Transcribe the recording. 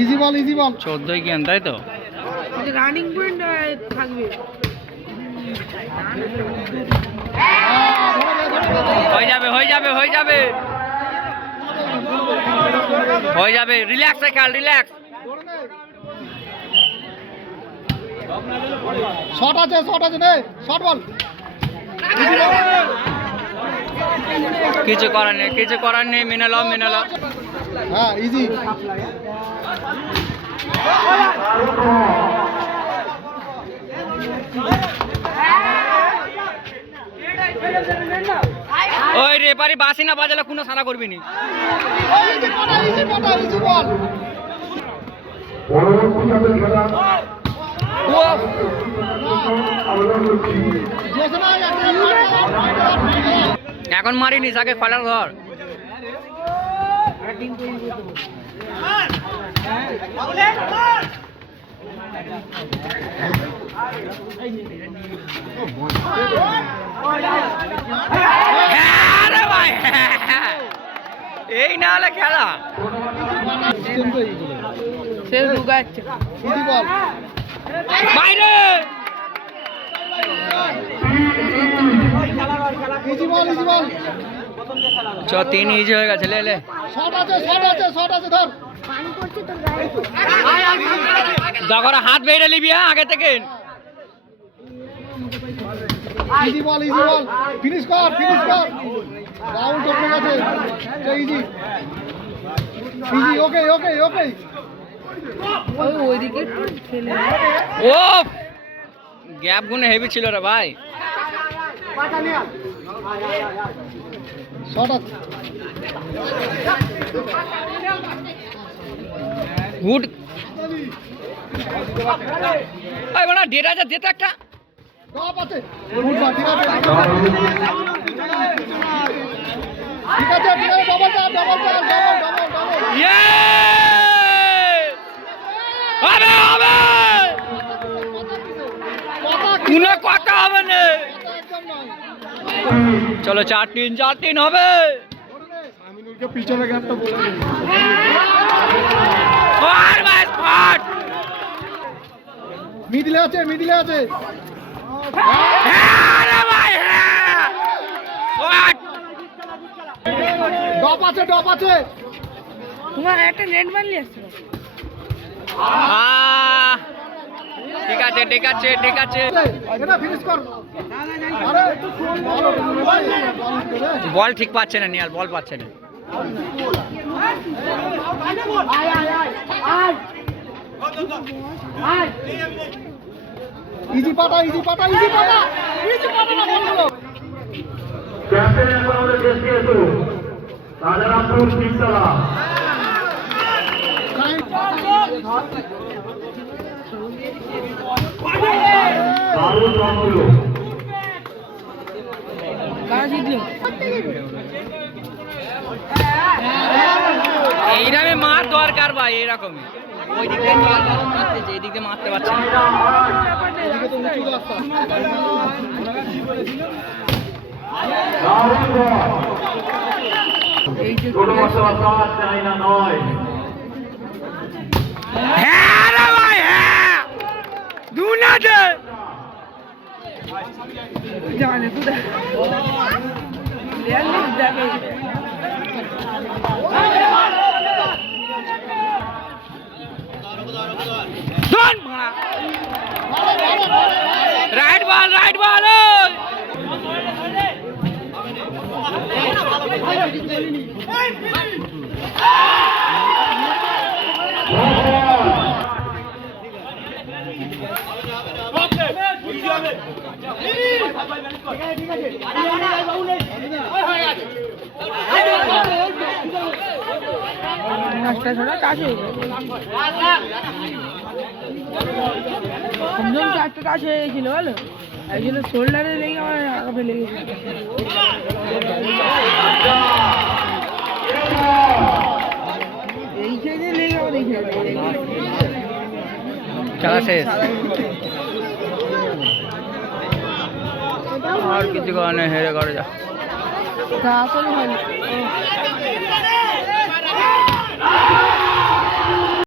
easy বল 14 game তাই তো running point থাকবে হয়ে যাবে রিল্যাক্স খেল রিল্যাক্স শট আছে নে শট বল কিছু করার নেই মেনে নাও হ্যাঁ ইজি ওই রেফারি বাসি না বাজালে কোনো সারা করবি নি ইজি বল এখন মারিনি আগে ফালার ধর এই না হলে খেলা সে ঢুকাচ্ছে ইজি বল বাইরে ইজি বল 3 ইজি হয়ে গেছে লে শট আছে ধর দেখো হাত বেড়ে নিবি আগে থেকে ইজি বল ফিনিশ কর রাউন্ড ওপরে গেছে ইজি ওকে ওইদিকে খেলে ও গ্যাপ গুনে হেভি ছিল রে ভাই শট আছে গুড এই বড় ডেটা যা ডেটা একটা টপ আছে গুড বল ঠিক আছে ডবল ইয়ে আরে কোনো কথা হবে না চলো 4-3 হবে আমিনুলকে পিছনে গ্যাপটা বলে দিন মিডলে আছে আরে ভাই ডপ আছে তোমার একটা নেট মারলি আসছে ঠিক আছে এটা ফিনিশ কর আরে বল ঠিক পাচ্ছে না নিয়াল বল পাচ্ছে না ইজি পাটা না বললো ক্যাপ্টেন আমাদের দেশকে এসো রাজারামপুর তিনতলা দারুণ রংগুলো এইরকমই মার দরকার ভাই এরকমই ওই দিক থেকে মারতেছে এই দিক দিয়ে মারতে পারছে না ছোট বাচ্চা চাই না নয় হ্যাঁ রে ভাই হ্যাঁ দুনাতে জানে তো রিয়াল দেখে ডন মারা রাইট বল মাছটা ছাড়া টাচ হয়ে গেছে চারটে টাচ হয়ে গেছিল বলো একজনের শোল্ডারে লেগে আমার আগে লেগেছে এই সাইডে লেগে আমার এই সাইডে খেলা শেষ আর কিছু কারণে হেরে ঘরে যা আসলে হয়নি